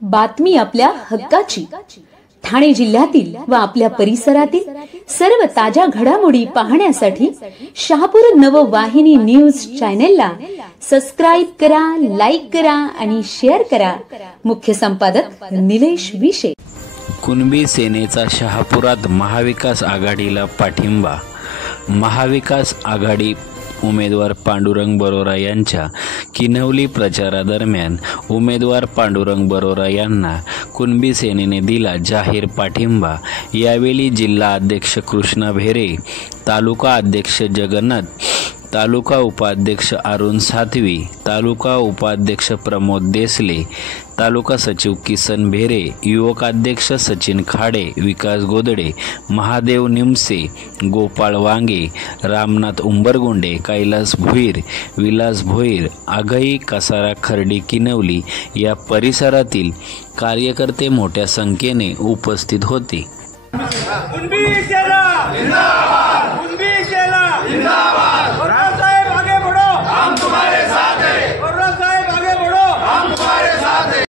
बातमी आपल्या हक्काची। ठाणे जिल्ह्यातील व आपल्या परिसरातील सर्व ताज्या घडामोडी पाहण्यासाठी शहापूर नववाहिनी न्यूज चॅनेलला सबस्क्राइब करा, लाईक करा आणि शेअर करा। मुख्य संपादक निलेश विशे। कुणबी सेनेचा शहापुरात महाविकास आघाडीला पाठिंबा। महाविकास आघाडी उमेदवार पांडुरंग बरोरा यांच्या किनवली प्रचारादरम्यान उमेदवार पांडुरंग बरोरा यांना कुणबी सेनेने दिला जाहीर पाठिंबा। यावेळी जिल्हा अध्यक्ष कृष्णा भेरे, तालुका अध्यक्ष जगन्नाथ, तालुका उपाध्यक्ष अरुण सातवी, तालुका उपाध्यक्ष प्रमोद देसले, तालुका सचिव किसन भेरे, युवकाध्यक्ष सचिन खाडे, विकास गोदडे, महादेव निमसे, गोपाळ वांगे, रामनाथ उंबरगुंडे, कैलास भोईर, विलास भोईर, आघई कसारा खर्डी किनवली या परिसरातील कार्यकर्ते मोठ्या संख्येने उपस्थित होते।